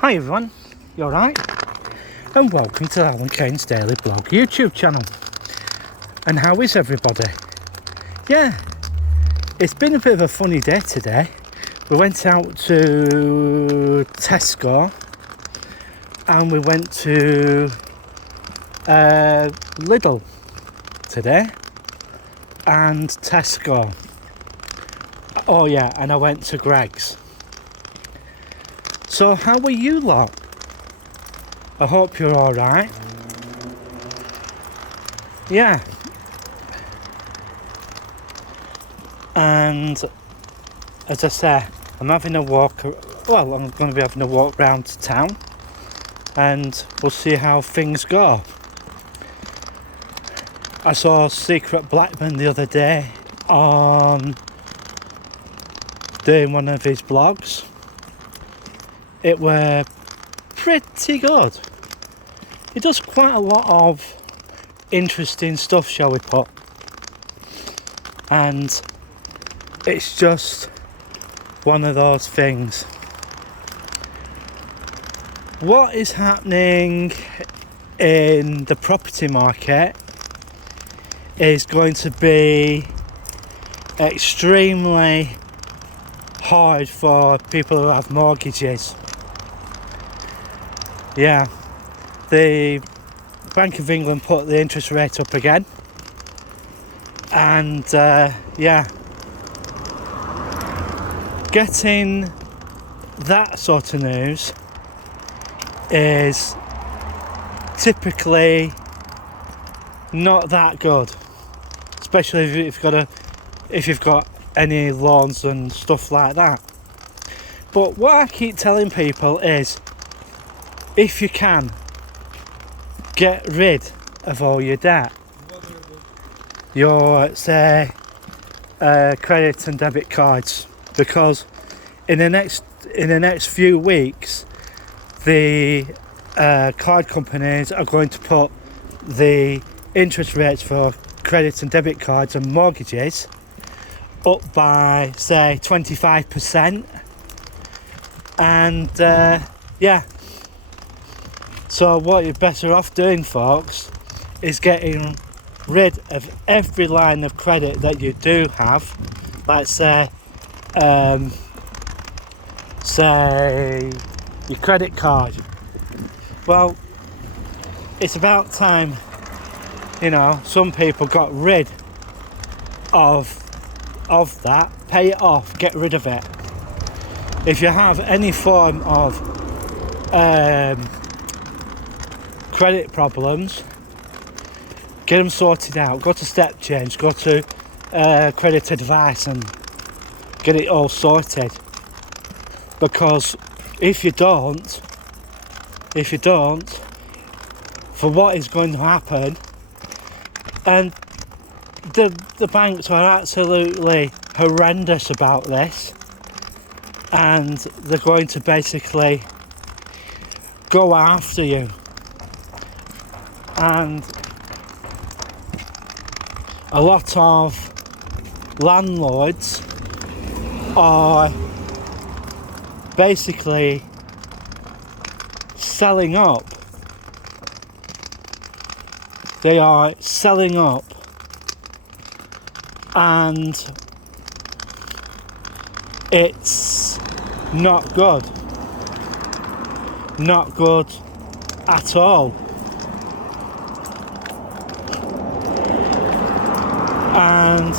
Hi everyone, you alright? And welcome to Alan Kane's Daily Blog YouTube channel. And how is everybody? Yeah, it's been a bit of a funny day today. We went out to Tesco and we went to Lidl today and Tesco. Oh yeah, and I went to Greggs. So how are you lot? I hope you're alright. Yeah. And as I say, I'm having a walk, well, I'm going to be having a walk round to town and we'll see how things go. I saw Secret Blackman the other day on doing one of his blogs. It were pretty good. He does quite a lot of interesting stuff, shall we put, and it's just one of those things. What is happening in the property market is going to be extremely hard for people who have mortgages. Yeah, the Bank of England put the interest rate up again, and yeah, getting that sort of news is typically not that good, especially if you've got any loans and stuff like that. But what I keep telling people is, if you can, get rid of all your debt, your say credit and debit cards, because in the next few weeks the card companies are going to put the interest rates for credit and debit cards and mortgages up by say 25%, and yeah. So what you're better off doing, folks, is getting rid of every line of credit that you do have, like say your credit card. Well, it's about time, some people got rid of that. Pay it off, get rid of it. If you have any form of credit problems, get them sorted out. Go to Step Change, go to Credit Advice and get it all sorted. Because if you don't, for what is going to happen, and the banks are absolutely horrendous about this, and they're going to basically go after you. And a lot of landlords are basically selling up. They are selling up, and it's not good. Not good at all. And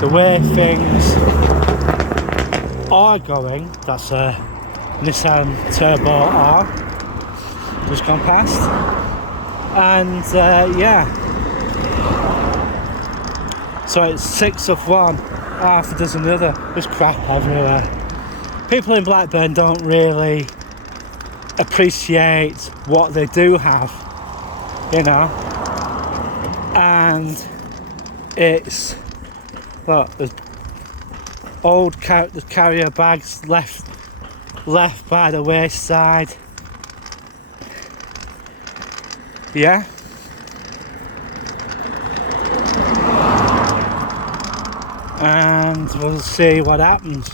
the way things are going, that's a Nissan Turbo R just gone past, and yeah, so it's 6 of one, half a dozen of the other. There's crap everywhere. People in Blackburn don't really appreciate what they do have, and it's, well, there's old carrier bags left by the wayside. Yeah. And we'll see what happens.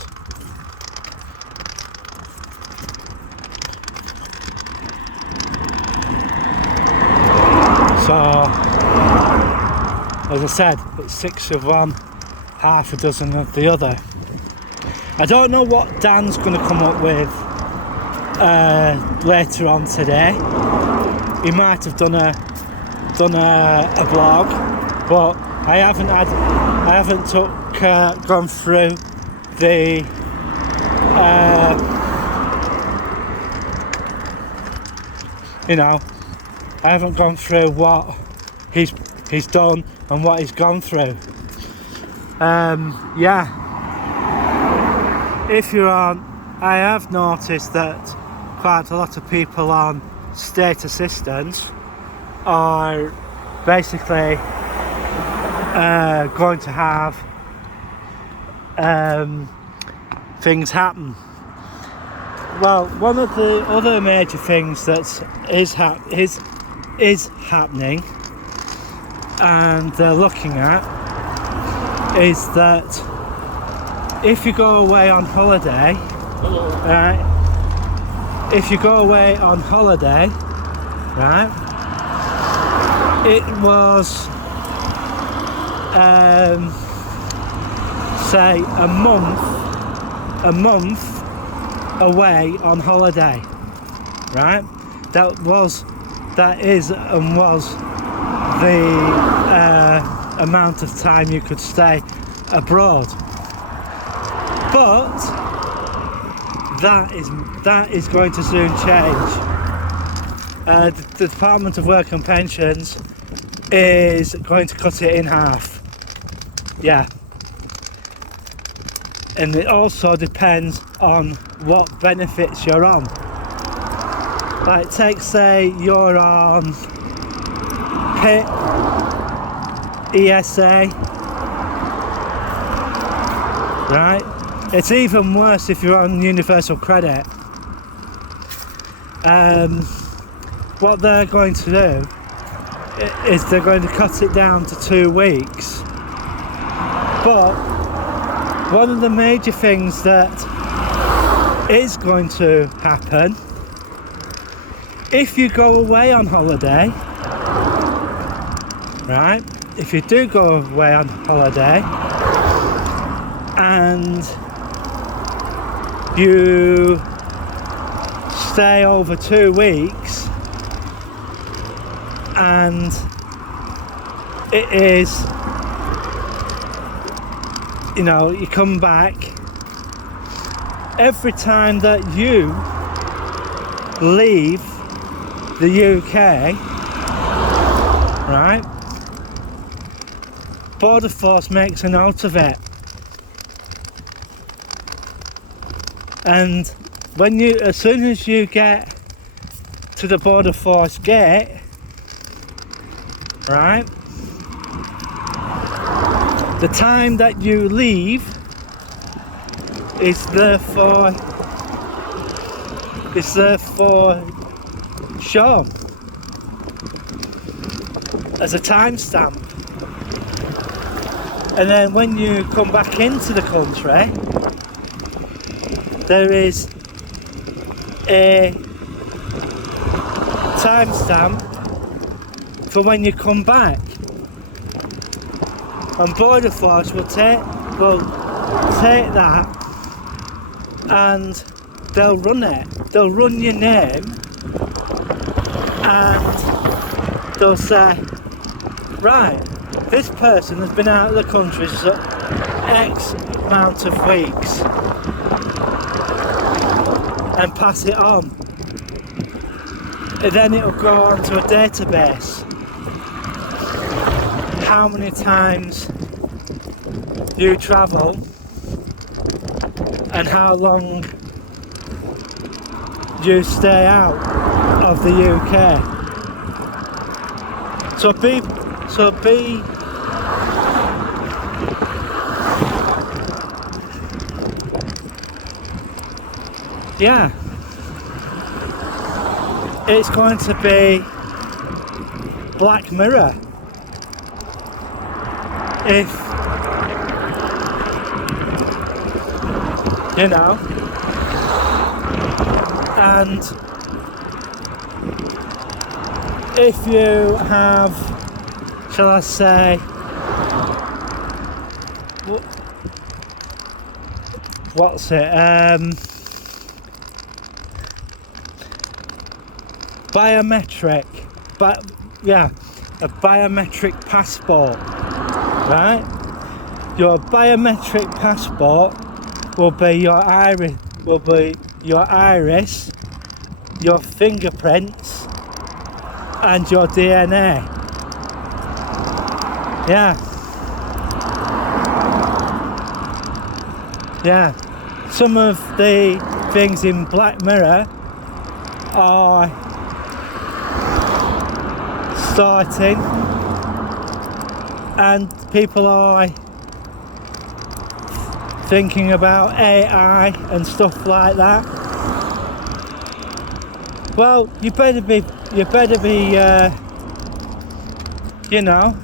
as I said, it's 6 of one, half a dozen of the other. I don't know what Dan's going to come up with later on today. He might have done a blog, but I haven't gone through the I haven't gone through what he's done and what he's gone through. If you're on, I have noticed that quite a lot of people on state assistance are basically going to have things happen. Well, one of the other major things that is happening and they're looking at is that if you go away on holiday, if you go away on holiday, right, it was say a month away on holiday, right? That is and was the amount of time you could stay abroad. But that is going to soon change. The Department of Work and Pensions is going to cut it in half. Yeah. And it also depends on what benefits you're on. Like, say you're on PIP, ESA, right? It's even worse if you're on universal credit. What they're going to do is they're going to cut it down to 2 weeks. But one of the major things that is going to happen, if you go away on holiday, right? If you do go away on holiday and you stay over 2 weeks and it is, you come back, every time that you leave the UK, right, Border Force makes a note of it. And as soon as you get to the Border Force gate, right, the time that you leave is therefore shown as a timestamp. And then when you come back into the country, there is a timestamp for when you come back, and Border Force will take that and they'll run it. They'll run your name and they'll say, right, this person has been out of the country for X amount of weeks, and pass it on. And then it'll go onto a database. How many times you travel and how long you stay out of the UK. So be yeah, it's going to be Black Mirror if and if you have, shall I say, what's it? Biometric, but yeah, a biometric passport, right? Your biometric passport will be your iris, your fingerprints, and your DNA. Yeah. Yeah. Some of the things in Black Mirror are starting, and people are thinking about AI and stuff like that. Well, you better be, you know,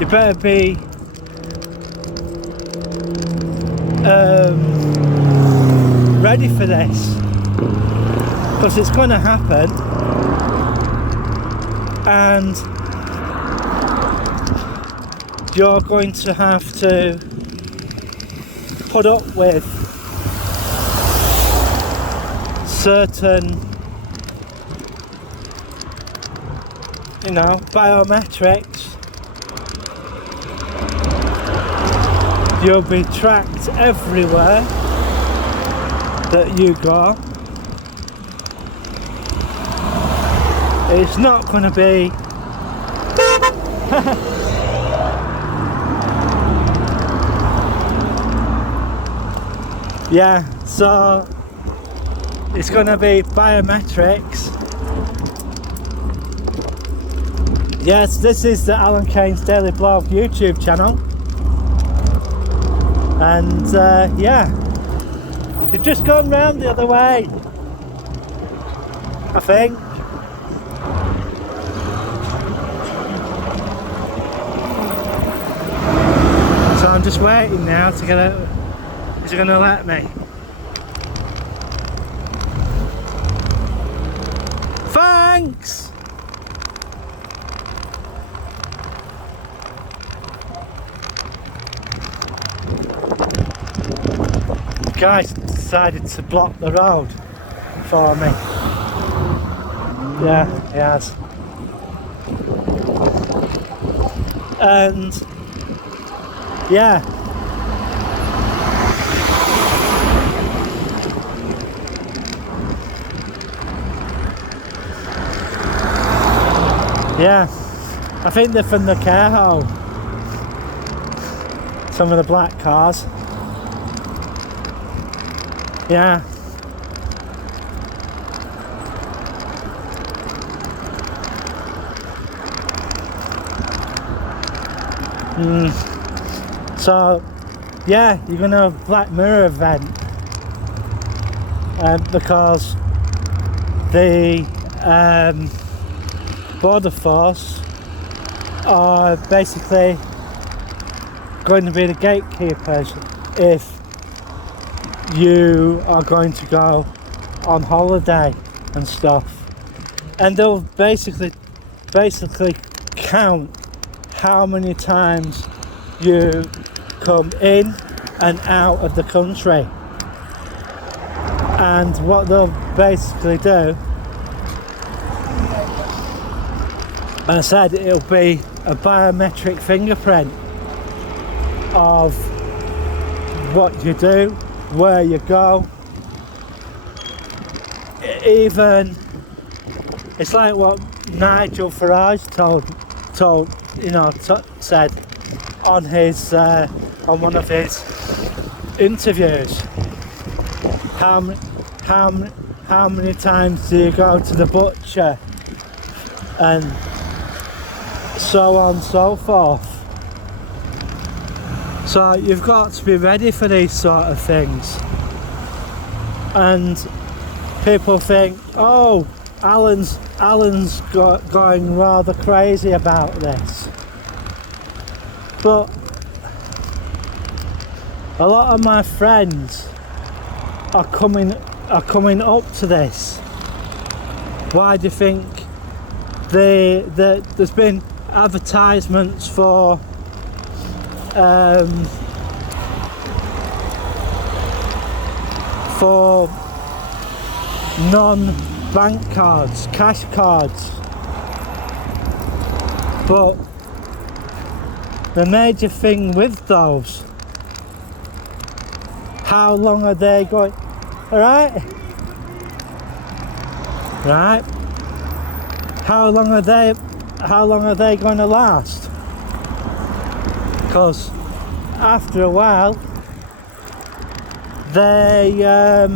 you better be ready for this, because it's going to happen, and you're going to have to put up with certain, you know, biometrics. You'll be tracked everywhere that you go. It's not going to be yeah, so it's going to be biometrics. Yes, this is the Alan Keynes Daily Blog YouTube channel, and yeah, you've just gone round the other way, I think. So I'm just waiting now to get out. Is he going to let me? Thanks! The guys decided to block the road for me. Yeah, he has. And yeah. Yeah, I think they're from the care home. Some of the black cars. Yeah. So, yeah, you're going to have a Black Mirror event. Because the Border Force are basically going to be the gatekeepers if you are going to go on holiday and stuff, and they'll basically count how many times you come in and out of the country. And what they'll basically do, and I said it'll be a biometric fingerprint of what you do, where you go. Even it's like what Nigel Farage said on his on one of his interviews. How many times do you go to the butcher, and so on and so forth. So you've got to be ready for these sort of things. And people think, oh, Alan's going rather crazy about this. But a lot of my friends are coming up to this. Why do you think there's been advertisements for for non-bank cards, cash cards. But the major thing with those, how long are they going? Right? How long are they going to last? Because after a while they're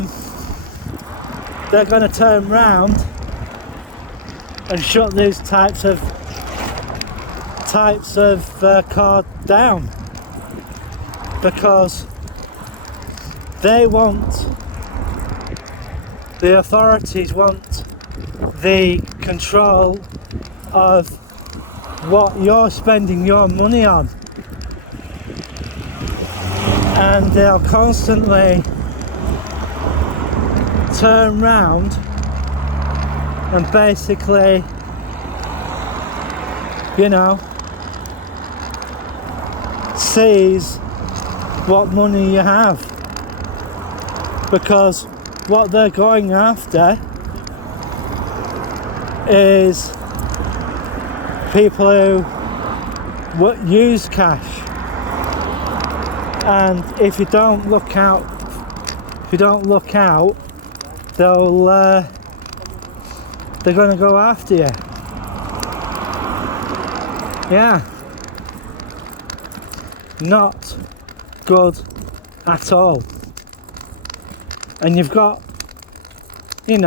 going to turn round and shut these types of card down, because the authorities want the control of what you're spending your money on, and they'll constantly turn round and basically, seize what money you have, because what they're going after is people who use cash, and if you don't look out, they're going to go after you. Yeah, not good at all. And you've got, you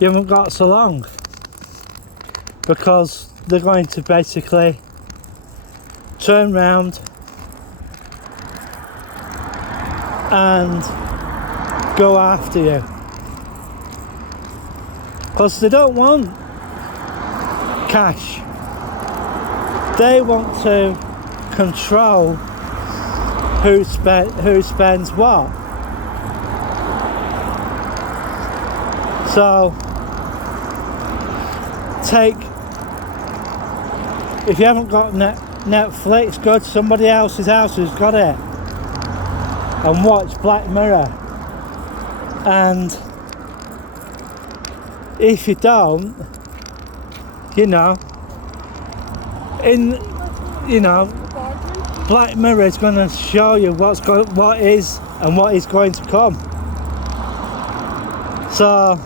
haven't got so long, because they're going to basically turn round and go after you, because they don't want cash. They want to control who spends what. So if you haven't got Netflix, go to somebody else's house who's got it and watch Black Mirror. And if you don't, Black Mirror is going to show you what is and what is going to come. So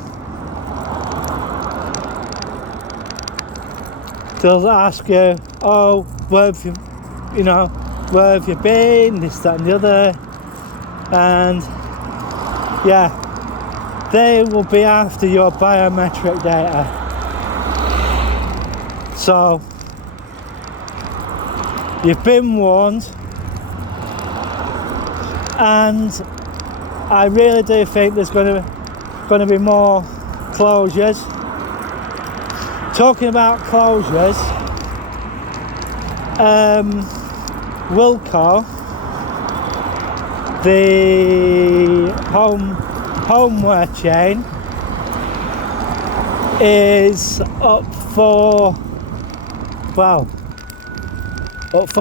they'll ask you, oh, where have you been, this, that and the other, and yeah, they will be after your biometric data. So you've been warned, and I really do think there's going to be more closures. Talking about closures, Wilko, the homeware chain, is up for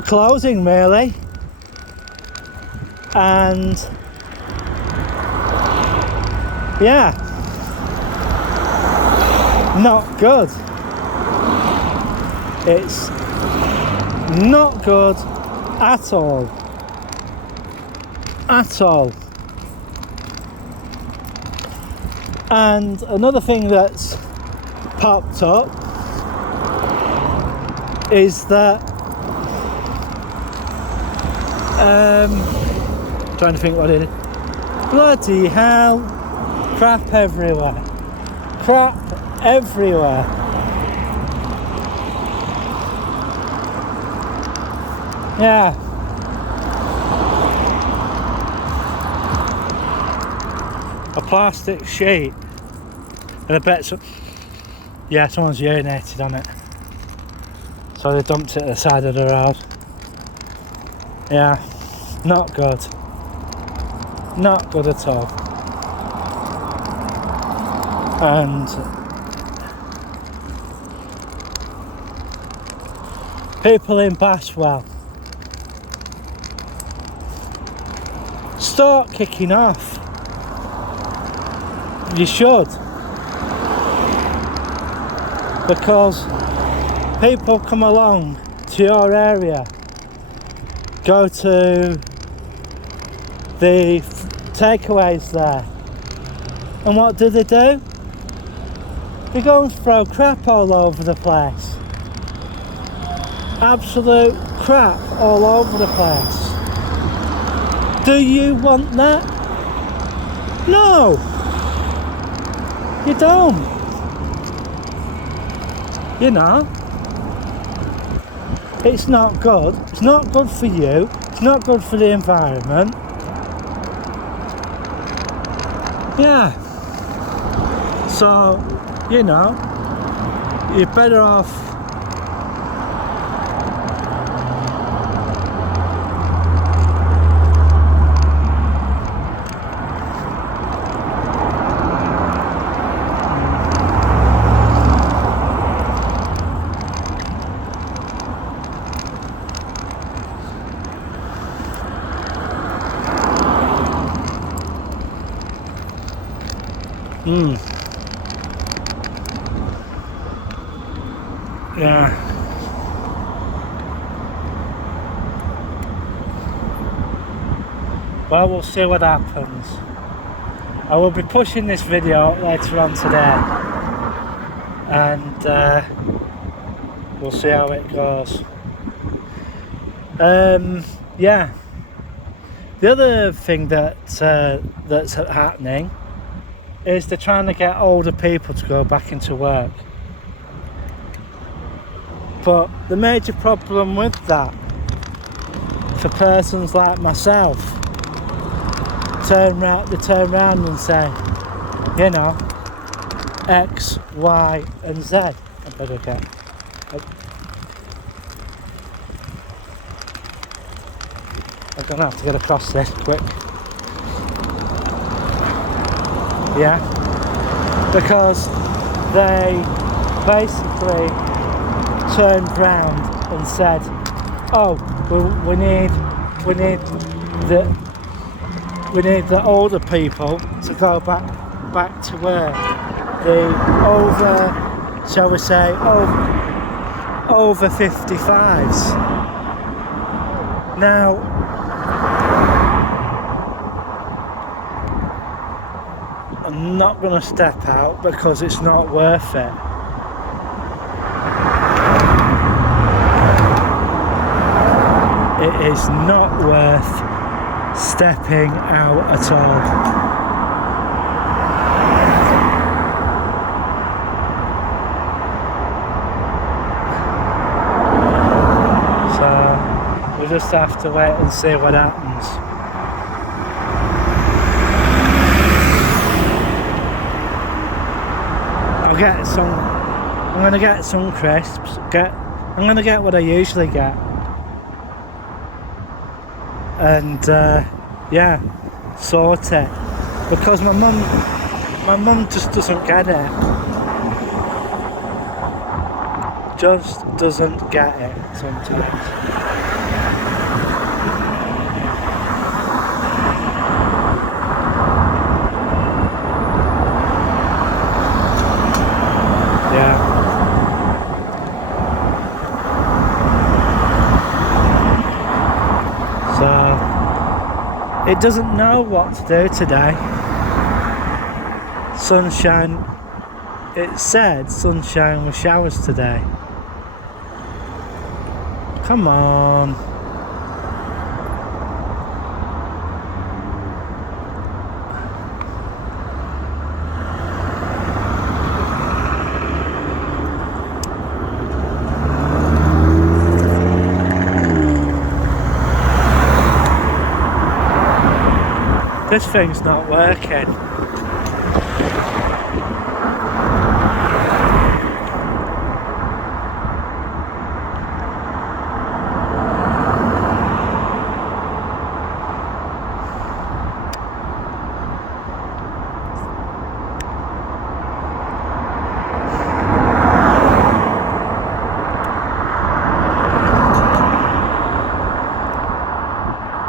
closing, really, and yeah, not good. It's not good at all. And another thing that's popped up is that trying to think what it is. Bloody hell, crap everywhere. Yeah. A plastic sheet, and I bet someone's urinated on it, so they dumped it at the side of the road. Yeah, not good at all. And people in Baswell, start kicking off. You should. Because people come along to your area, go to the takeaways there, and what do? They go and throw crap all over the place. Absolute crap all over the place. Do you want that? No, you don't. You know, it's not good. It's not good for you. It's not good for the environment. Yeah. So, you know, you're better off yeah. Well, we'll see what happens. I will be pushing this video later on today, and we'll see how it goes. Yeah. The other thing that's happening is they're trying to get older people to go back into work. But the major problem with that, for persons like myself, they turn around and say, you know, X, Y, and Z. I better get. I'm gonna have to get across this quick. Yeah, because they basically turned round and said, "Oh, we need the older people to go back to work. The over, shall we say, over 55s." Now, I'm not going to step out because it's not worth it. It is not worth stepping out at all. So we just have to wait and see what happens. I'm gonna get some crisps. I'm gonna get what I usually get. And yeah, sort it, because my mum just doesn't get it. Just doesn't get it sometimes. Yeah. So it doesn't know what to do today. Sunshine. It said sunshine with showers today. Come on. This thing's not working.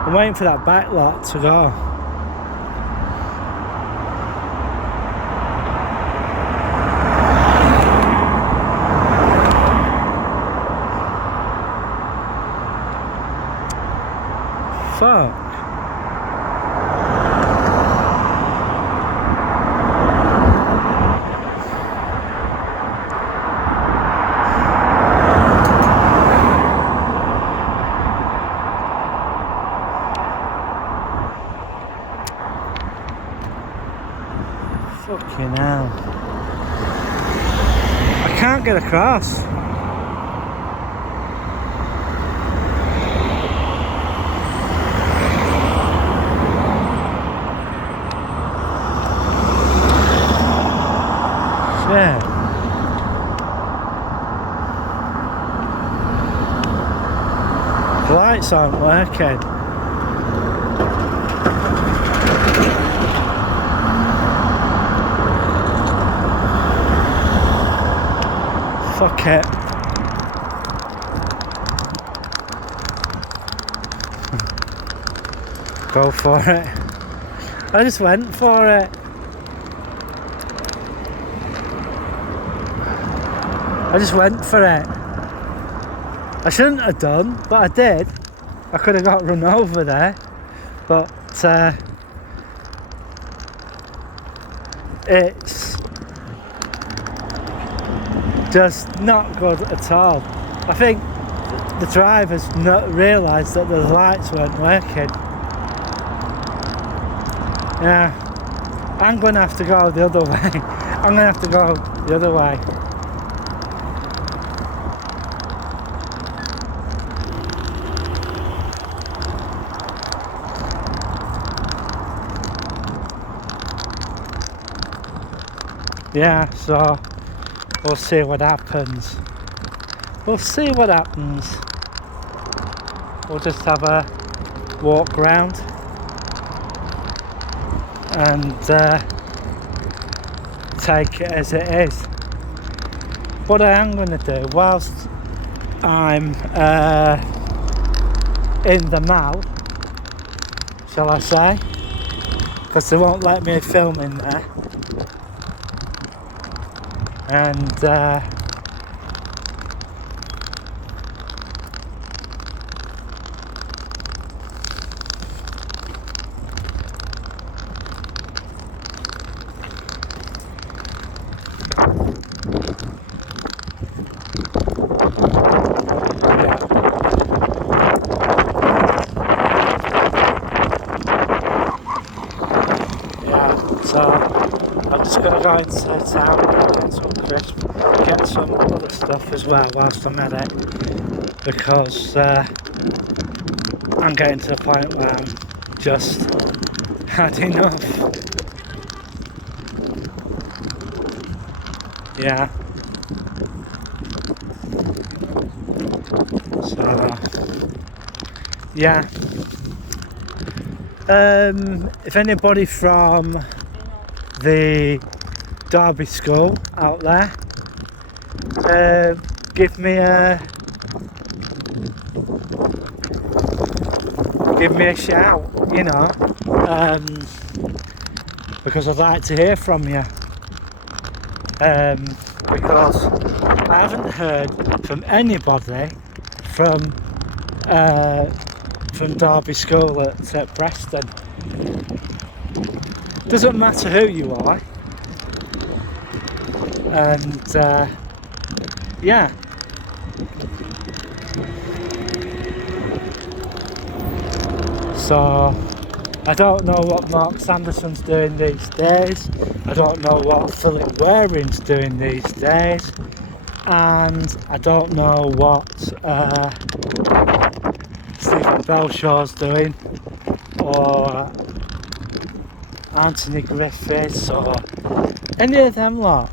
I'm waiting for that back lot to go. fuck? Fucking hell. I can't get across. Shit. The lights aren't working. Fuck it. Go for it. I just went for it. I just went for it. I shouldn't have done, but I did. I could have got run over there, but it's just not good at all. I think the drivers not realised that the lights weren't working. Yeah, I'm going to have to go the other way. I'm going to have to go the other way. Yeah, so we'll see what happens. We'll see what happens. We'll just have a walk round and take it as it is. What I am going to do whilst I'm in the mall, shall I say, because they won't let me film in there, and so I'm just going to go into town and get some crisps, get some other stuff as well whilst I'm at it, because I'm getting to the point where I'm just had enough. Yeah. So yeah. If anybody from the Derby School out there, give me a shout, you know, because I'd like to hear from you, because I haven't heard from anybody from Derby School at Preston. Doesn't matter who you are, and yeah. So I don't know what Mark Sanderson's doing these days. I don't know what Philip Waring's doing these days, and I don't know what Stephen Belshaw's doing, or Anthony Griffiths, or any of them lot.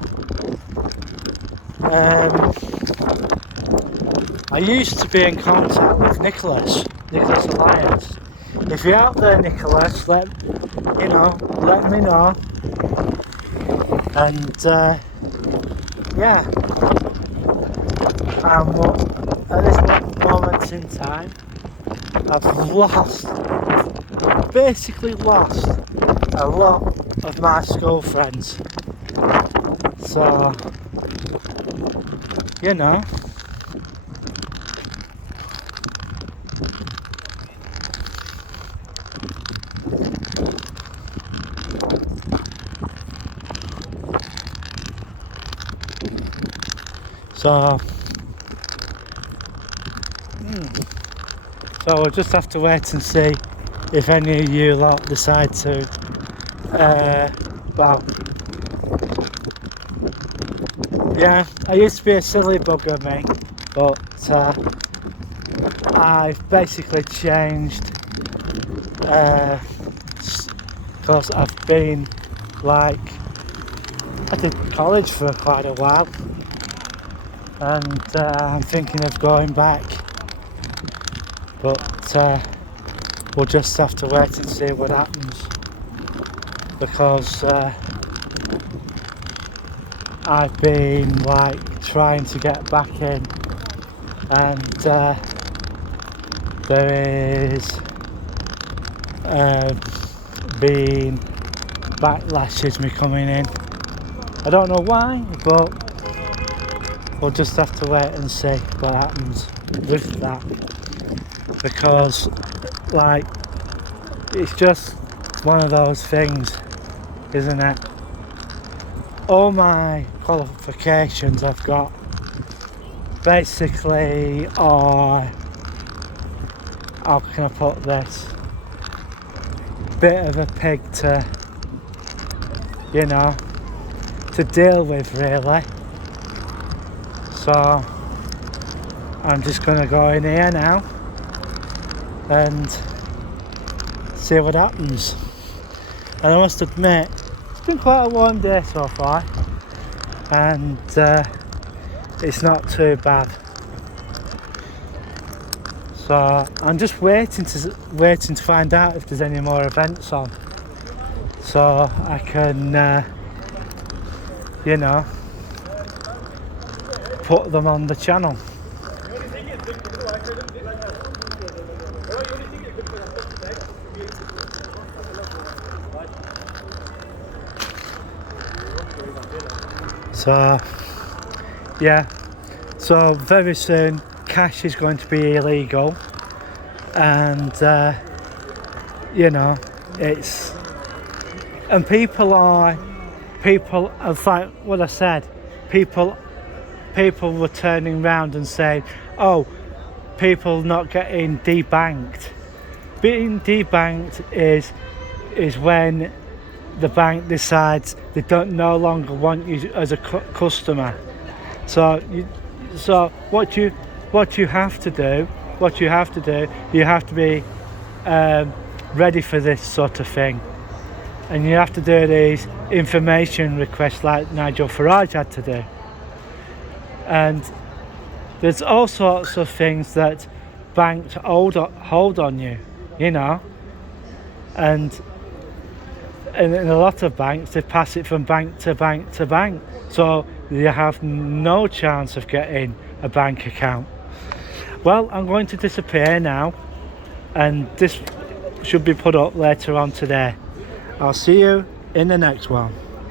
I used to be in contact with Nicholas Alliance. If you're out there, Nicholas, let me know. And yeah, at this moment in time, I've basically lost a lot of my school friends. So, you know, So so we'll just have to wait and see if any of you lot decide to well, yeah, I used to be a silly bugger, me, but I've basically changed because I've been like, I did college for quite a while, and I'm thinking of going back, but we'll just have to wait and see what happens, because I've been like trying to get back in, and there is been backlashes me coming in. I don't know why, but we'll just have to wait and see what happens with that, because like, it's just one of those things, isn't it? All my qualifications I've got basically are, how can I put this, bit of a pig to, you know, to deal with, really. So I'm just gonna go in here now and see what happens. And I must admit, it's been quite a warm day so far, and it's not too bad. So I'm just waiting to find out if there's any more events on, so I can you know, put them on the channel. So yeah, so very soon cash is going to be illegal, and you know, it's, and people, in fact, what I said, people were turning around and saying, oh, people not getting debanked. Being debanked is when the bank decides they don't no longer want you as a customer. So what you have to do, you have to be ready for this sort of thing, and you have to do these information requests like Nigel Farage had to do. And there's all sorts of things that banks hold on you, you know, and in a lot of banks they pass it from bank to bank to bank, so you have no chance of getting a bank account. Well, I'm going to disappear now, and this should be put up later on today. I'll see you in the next one.